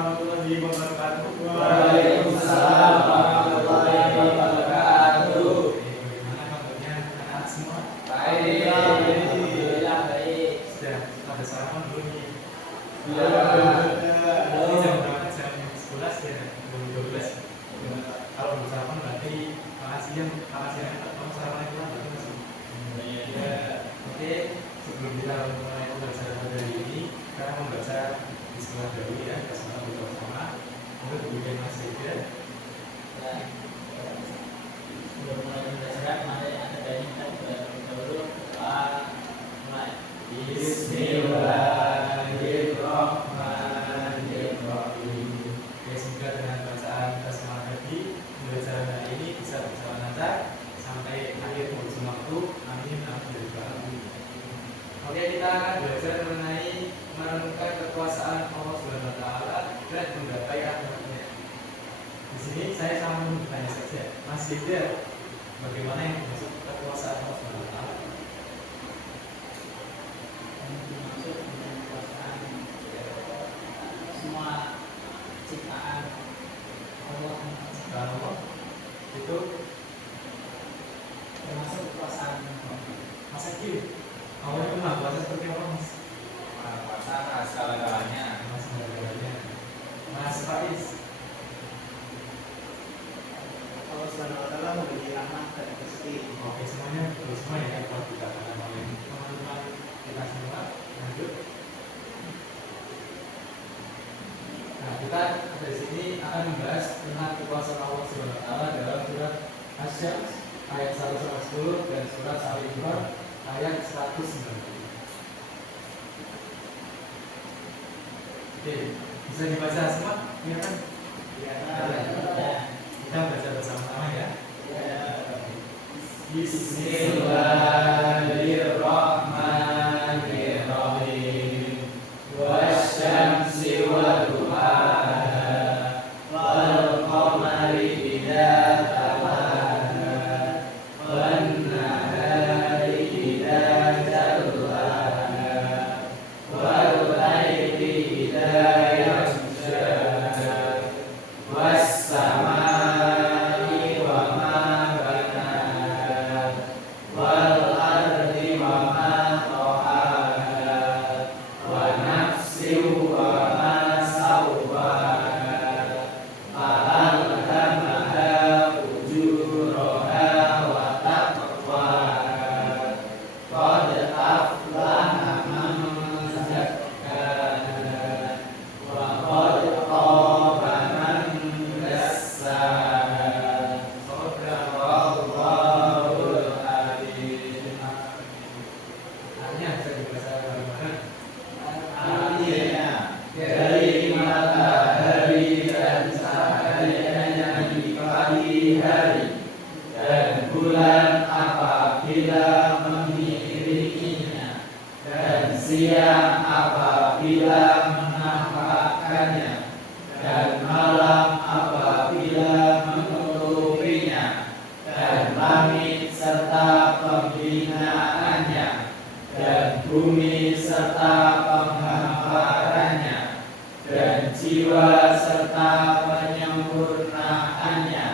warahmatullahi wabarakatuh. Waalaikumsalam warahmatullahi wabarakatuh. Bagaimana kabarnya anak semua? Baik, alhamdulillah baik. Sudah pada sarapan belum nih? Sudah. Ini jam berapa? Jam 11 ya? Jam 12. Kalau belum sarapan berarti makan siang kamu sarapan itu berarti masih. Ya, oke. Sebelum kita mulai pembelajaran hari ini, kita membaca bismillah dahulu ya. Bismillah bersama-sama. Untuk kemudian Mas Ega. Sudah mulai belajar, mari ada dari kita dahulu mulai. Bismillahirrahmanirrahim. Oke, semoga dengan bacaan kita semangat tadi pembelajaran hari ini bisa berjalan lancar sampai akhir ujung waktu. Amin. Oke, kita akan belajar mengenai menemukan kekuasaan Allah Subhanahu wa taala dan menggapai rahmatnya. Di sini saya sama bertanya saja, Mas Ida, bagaimana yang dimaksud kekuasaan Allah Subhanahu wa taala? Yang dimaksud dengan kekuasaan semua ciptaan Allah, Ciptaan Allah itu termasuk kekuasaan Mas Egi, Allah itu maha kuasa seperti apa, Mas? Kuasa segala-galanya. Mas segalanya. Mas Faiz, Allah Subhanahu wa taala memberi rahmat dan rezeki. oke, semuanya betul semua ya kalau dikatakan oleh teman-teman kita semua. Lanjut. Nah, kita dari sini akan membahas tentang kekuasaan Allah Subhanahu wa taala dalam surat Asy-Syams ayat 110 dan surat Al-Imran ayat 190. Oke, bisa dibaca semua? Iya kan? ya. Kita baca bersama-sama ya. Bismillahirrahmanirrahim. Wasyamsi wa duhaha wal qamari idza talaha wan nahari idza jallaha wal laili idza yaghshaha was samai wa ma banaha wal ardi wa ma tahaha wa nafsin wa ma sawwaha fa alhamaha fujuraha wa taqwaha qad aflaha man zakkaha wa qad khaba man dassaha. Shadaqallahul adzim. Artinya bisa dibaca bagaimana? Artinya dari matahari dan cahayanya di pagi hari dan bulan apabila mengiringinya dan siang apabila menampakkannya dan malam apabila menutupinya dan langit serta pembinaannya dan bumi serta penghamparannya dan jiwa serta penyempurnaannya,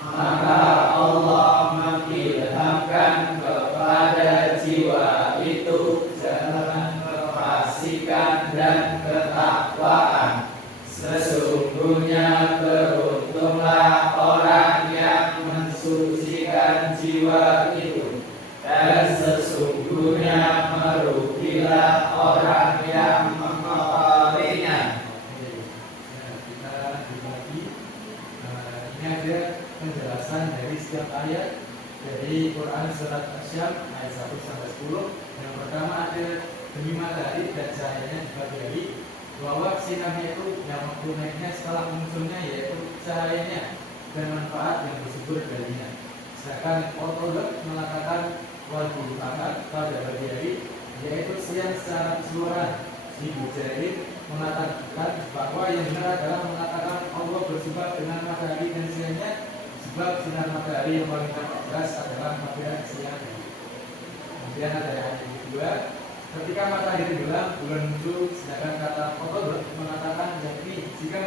maka Allah mengilhamkan kepada jiwa itu jalan kefasikan dan ketakwaan. Sesungguhnya beruntunglah orang yang mensucikan jiwa itu, dan sesungguhnya merugilah orang yang mengotorinya. Kita dibagi. Ini ada penjelasan dari setiap ayat dari Quran surat Asy-Syams ayat 1 sampai 10. Yang pertama ada demi matahari dan cahayanya di pagi hari, bahwa sinarnya itu yang waktu naiknya setelah munculnya yaitu cahayanya dan manfaat yang bersumber darinya. Sedangkan ortodok mengatakan wajib akan pada pagi hari yaitu siang secara keseluruhan. Ibu Jarir mengatakan bahwa yang benar adalah mengatakan Allah bersifat dengan matahari dan siangnya, sebab sinar matahari yang paling tampak jelas adalah pada siang hari. Kemudian ada ayat yang kedua, ketika matahari tenggelam, bulan muncul, sedangkan kata Qutb mengatakan yakni jika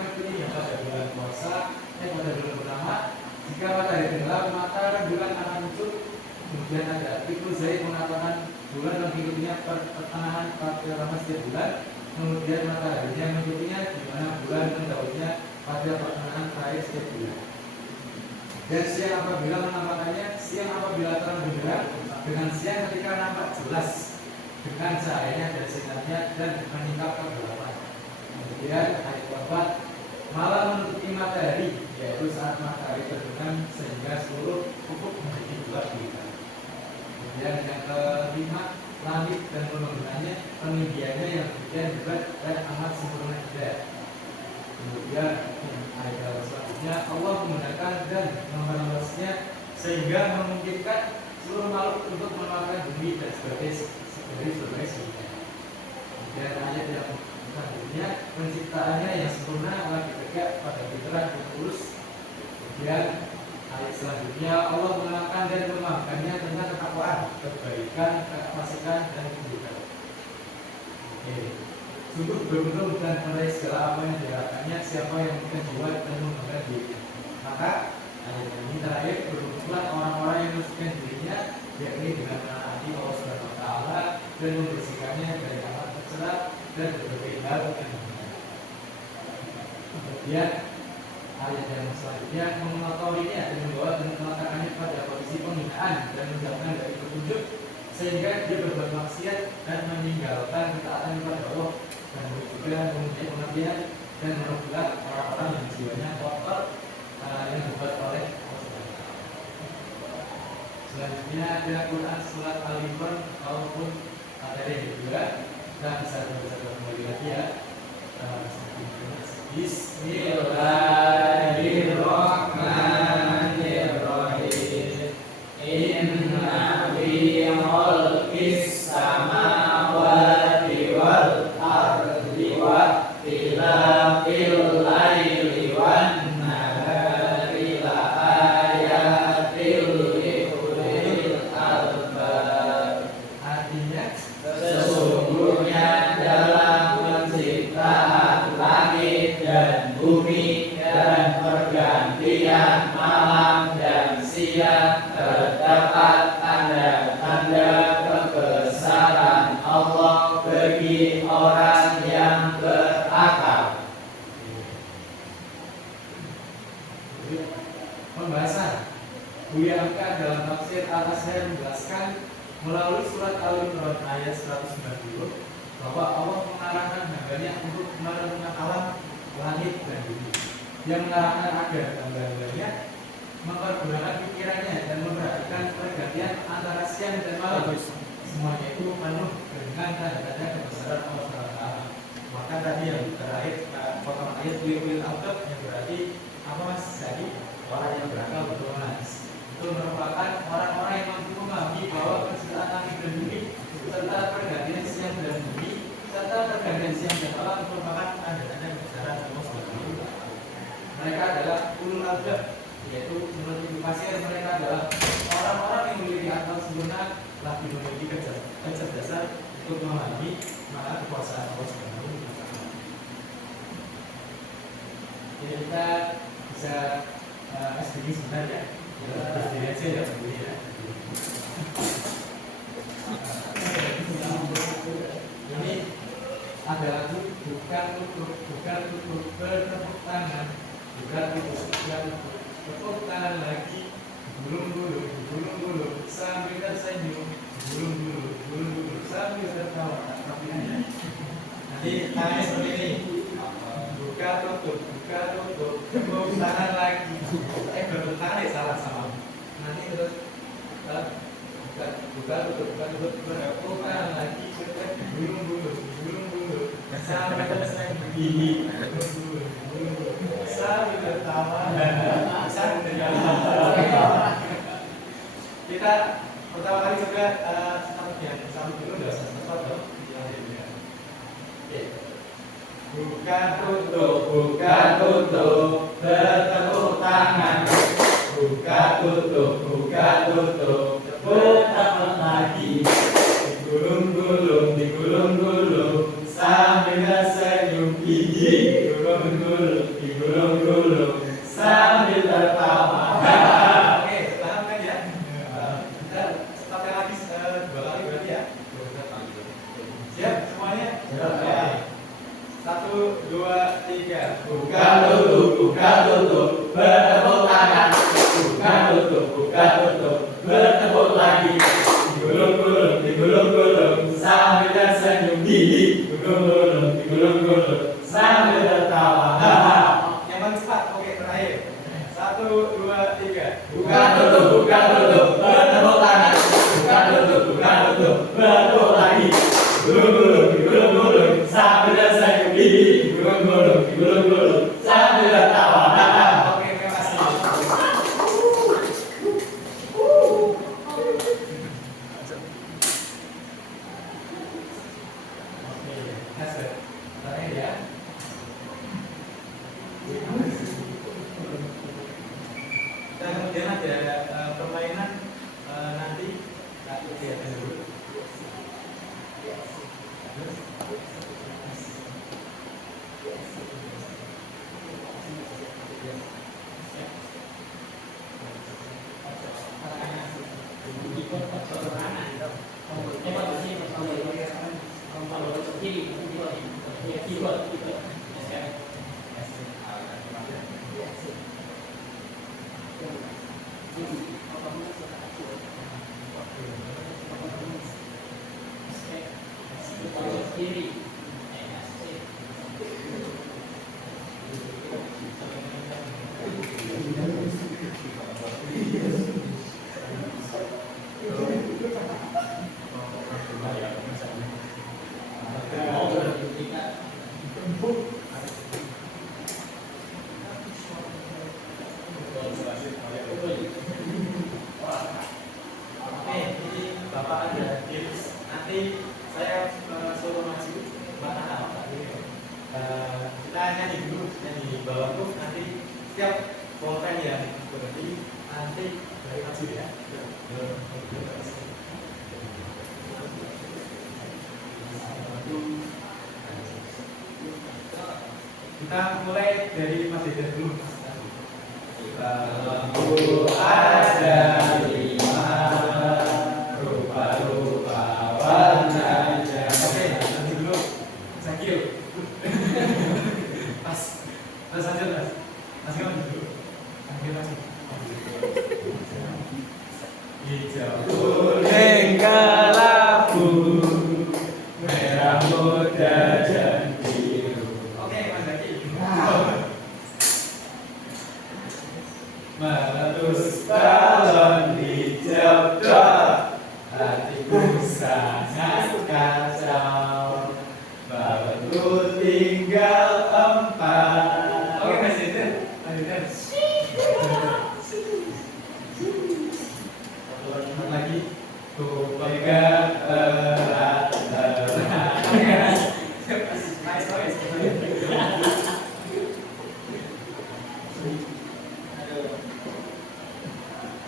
Jika matahari tenggelam, maka rembulan akan muncul. Kemudian ada Ibnu Zaid mengatakan bulan mengikutinya pertengahan pada Ramadan setiap bulan. Kemudian mataharinya mengikutinya, di mana bulan mendahulunya pada pertengahan terakhir setiap bulan. Dan siang apabila menampakkannya, siang apabila terang benderang, dengan siang ketika nampak jelas dengan cahayanya dan sinarnya dan meningkat kegelapan. Kemudian ayat keempat, malam menutupi matahari, yaitu saat matahari terbenam sehingga seluruh ufuk menjadi gelap gulita. Kemudian yang kelima, langit dan pembangunannya, peninggiannya yang demikian hebat dan amat sempurna juga. Kemudian ayat selanjutnya, Allah menggunakan dan memperluasnya sehingga memungkinkan seluruh makhluk untuk memakan bumi dan sebagai sehingga. Kemudian ayat yang selanjutnya, penciptaannya yang sempurna lagi tegak pada fitrah yang lurus. Kemudian ayat selanjutnya, Allah mengenalkan dan memahamkannya tentang ketakwaan, kebaikan, kefasikan dan keburukan. Sungguh beruntung dan meraih segala apa yang diharapkannya siapa yang memberikan jiwa dan membanggakan dirinya. Maka ayat ini terakhir, beruntunglah orang-orang yang mensucikan dirinya, yakni dengan menaati Allah Subhanahu Wa Taala dan membersihkannya dari amal tercela dan berbagai hal yang benar. Kemudian ayat yang selanjutnya, mengotorinya dan membawa dan meletakkannya pada posisi penghinaan dan menjauhkan dari petunjuk sehingga dia berbuat maksiat dan meninggalkan ketaatan kepada Allah dan juga mempunyai pengertian dan merugikan orang-orang yang jiwanya kotor yang dibuat oleh Allah. Selanjutnya ada Quran surat Al-Imran ataupun materi yang kedua. Kita bisa membaca kembali lagi ya. Bismillahirrahmanirrahim. Inna fi khalqis samawati wal ardi wa ikhtilafil laili wan nahari la ayatil li ulil albab. Artinya Sesungguhnya dalam penciptaan langit dan bumi dan pergantian malam dan siang terdapat tanda-tanda kebesaran Allah bagi orang yang berakal. Pembahasan Buya Amka dalam tafsir Al-Azhar menjelaskan melalui surat Al-Imran ayat 190 bahwa Allah mengarahkan hambanya untuk merenungkan alam, langit dan bumi. Yang mengarahkan agar hamba-hambanya mempergunakan pikirannya dan memperhatikan pergantian antara siang dan malam. Semuanya itu penuh dengan tanda-tanda kebesaran Allah SWT. Maka tadi yang terakhir potongan ayat ulil albab yang berarti apa mas? Jadi orang yang berakal betul mas. Itu merupakan orang-orang yang mampu memahami bahwa penciptaan langit dan bumi serta pergantian siang dan bumi serta pergantian siang dan malam merupakan tanda-tanda kebesaran Allah SWT. Mereka adalah ulul albab, yaitu menurut Ibnu Katsir mereka adalah orang-orang yang memiliki akal sempurna, lagi memiliki kecerdasan untuk memahami makna kekuasaan Allah Subhanahu wa Ta'ala. Jadi kita bisa SDG sebentar ya. Berdiri aja ya, berdiri ya. Ini ada lagu bukan tutup bertepuk tangan, bukan tutup tepuk tangan lagi, gulung sambil tersenyum, gulung sambil tertawa. Nanti tangannya seperti ini. Buka tutup tepuk tangan lagi. Bertepuk tangan ya salah sama. Nanti terus buka tutup bertepuk tangan lagi, gulung sambil tersenyum begini, sambil tertawa. Kita pertama kali coba satu dulu udah satu. Buka tutup bertepuk tangan. Buka tutup bertepuk lagi. Digulung sambil tersenyum gigi. Digulung sambil tertawa. buka tutup, bertepuk tangan. Buka tutup, bertepuk lagi. Digulung-gulung, sambil tersenyum. Digulung-gulung, sambil tertawa. Yang paling cepat, oke terakhir. 1, 2, 3. Buka tutup, bertepuk tangan. Buka tutup, bertepuk lagi. Digulung-gulung, sambil tersenyum. Digulung-gulung, sambil tertawa. Oke, terima kasih. Oke, hasil. Terakhir ya. Dan kemudian ada permainan nanti aku lihat dulu. Kiri. Oke, ini Bapak ada tips. Nanti saya suruh maju mana apa gitu. Kita nyanyi dulu, nyanyi bawahku. Nanti setiap pulpen yang berhenti nanti dari maju ya. Kita mulai dari Mas Deden dulu. Bambu ada 5, rupa-rupa warnanya. Oke, nanti dulu. Thank you. Pas. Terus lanjut Mas. Mas kamu dulu. Lanjut lagi. Hijau, Kuning kelabu, merah muda dan biru. Oke, Mas Zaki. Meletus balon hijau dor, hatiku sangat kacau. Balonku tinggal 4. Oke, Mas Deden. Lanjutkan. Satu lagi. Ku pegang erat-erat. Nice voice.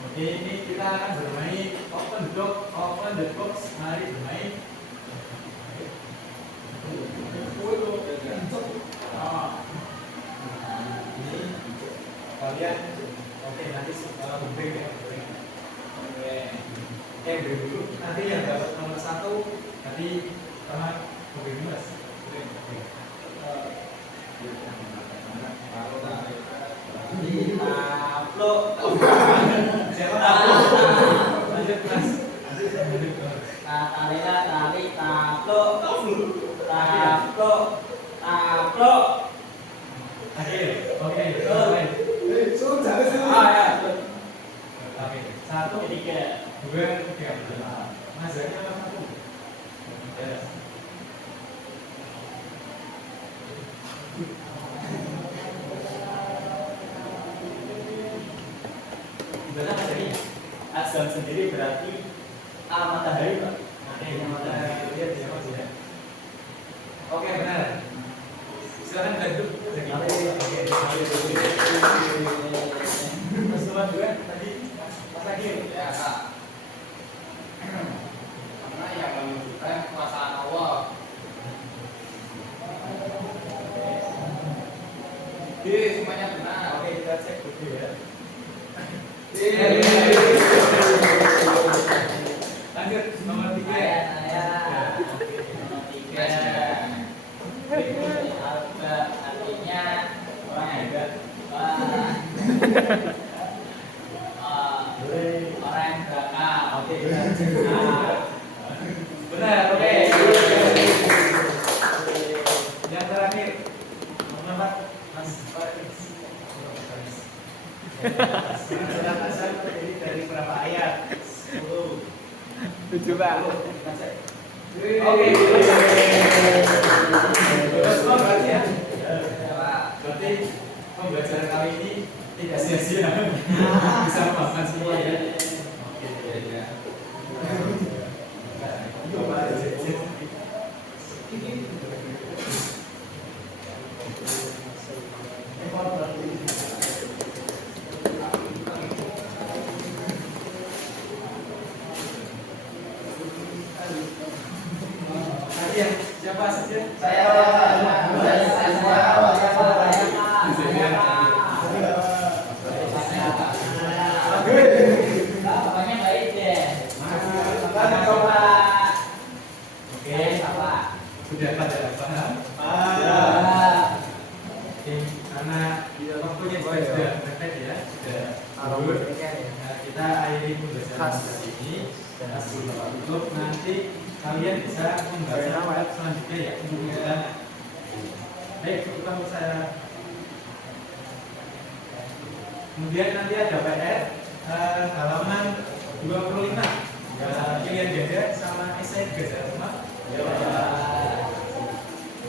Oke, ini kita akan bermain open the box. Mari bermain. Ini kalian, oke nanti bring ya. Bring dulu. Nanti yang dapat nomor 1 nanti sama bring Mas. Siapa tahu? Lanjut Mas. Oke. Selesai. Oke. 1, 2, 3. Mas Zaki nomor 1. Ya. Gimana Mas Zaki? Azam sendiri berarti matahari Pak. Lihat ya Mas ya. Oke, benar. Silakan bantu. Oke. Mas nomor 2 tadi Mas lagi. Ya Kak. Karena yang menunjukkan perasaan Allah. Jadi semuanya benar. Oke, kita cek dulu ya. Lanjut nomor 3. Artinya Orang yang berakal. Oke, benar, oke. Yang terakhir, Muhammad Mas Faris. Surat Asal terdiri dari berapa ayat? 10. 7 Pak. Oke. Berarti ya. Berarti pembelajaran kali ini tidak sia-sia. Bisa makan semua ya. Oke, ya. Tadi yang siapa saja? Bapaknya baik deh. Oke, apa? Sudah pada paham? Oke, karena waktunya sudah mepet ya, sudah habis. Nah, kita akhiri pembelajaran hari ini. Dan sebelum Bapak tutup, nanti kalian bisa membaca ayat selanjutnya ya untuk kita. Baik, cukup saya. Kemudian nanti ada PR halaman 25. Pilihan ganda sama esai gajah rumah.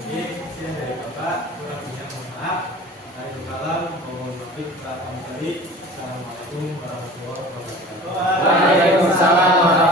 Jadi sekian dari Bapak, kurang lebihnya mohon maaf. Mohon maaf. Assalamualaikum warahmatullahi wabarakatuh. Waalaikumsalam.